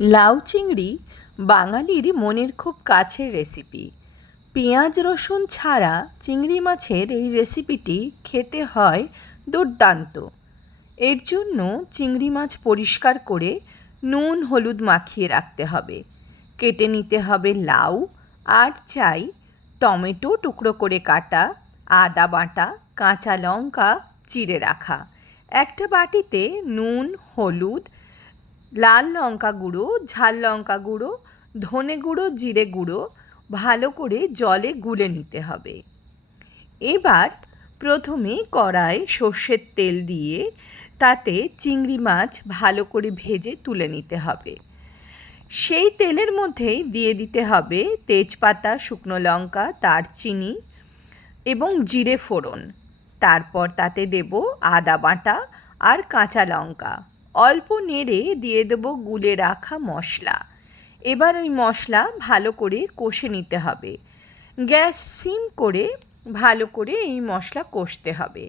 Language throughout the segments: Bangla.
লাউ চিংড়ি বাঙালির মনের খুব কাছের রেসিপি। পেঁয়াজ রসুন ছাড়া চিংড়ি মাছের এই রেসিপিটি খেতে হয় দুর্দান্ত। এর জন্য চিংড়ি মাছ পরিষ্কার করে নুন হলুদ মাখিয়ে রাখতে হবে। কেটে নিতে হবে লাউ, আর চাই টমেটো টুকরো করে কাটা, আদা বাটা, কাঁচা লঙ্কা চিড়ে রাখা। একটা বাটিতে নুন, হলুদ, লাল লঙ্কা গুঁড়ো, ঝাল লঙ্কা গুঁড়ো, ধনে গুঁড়ো, জিরে গুঁড়ো ভালো করে জলে গুলে নিতে হবে। এবার প্রথমে কড়ায় সর্ষের তেল দিয়ে তাতে চিংড়ি মাছ ভালো করে ভেজে তুলে নিতে হবে। সেই তেলের মধ্যেই দিয়ে দিতে হবে তেজপাতা, শুকনো লঙ্কা, দারচিনি এবং জিরে ফোড়ন। তারপর তাতে দেব আদা বাটা আর কাঁচা লঙ্কা। অল্প নেড়ে দিয়ে দেবো গুলে রাখা মশলা। এবার ওই মশলা ভালো করে কষে নিতে হবে। গ্যাস সিম করে ভালো করে এই মশলা কষতে হবে।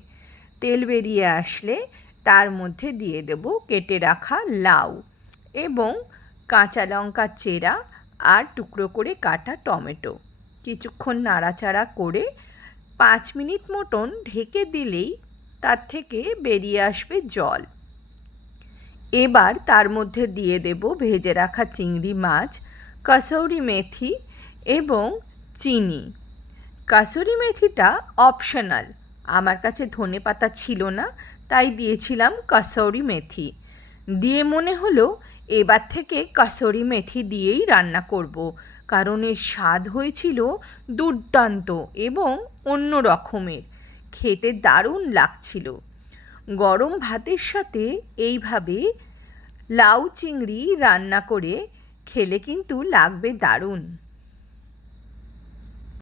তেল বেরিয়ে আসলে তার মধ্যে দিয়ে দেব কেটে রাখা লাউ এবং কাঁচা লঙ্কা চেরা আর টুকরো করে কাটা টমেটো। কিছুক্ষণ নাড়াচাড়া করে 5 মিনিট মতন ঢেকে দিলেই তার থেকে বেরিয়ে আসবে জল। এবার তার মধ্যে দিয়ে দেব ভেজে রাখা চিংড়ি মাছ, কসৌরি মেথি এবং চিনি। কসুরি মেথিটা অপশনাল, আমার কাছে ধনেপাতা ছিল না, তাই দিয়েছিলাম কসৌরি মেথি। দিয়ে মনে হলো এবার থেকে কসুরি মেথি দিয়েই রান্না করব, কারণ এর স্বাদ হয়েছিল দুর্দান্ত এবং অন্য রকমের, খেতে দারুণ লাগছিল। গরম ভাতের সাথে এইভাবে লাউ চিংড়ি রান্না করে খেলে কিন্তু লাগবে দারুণ।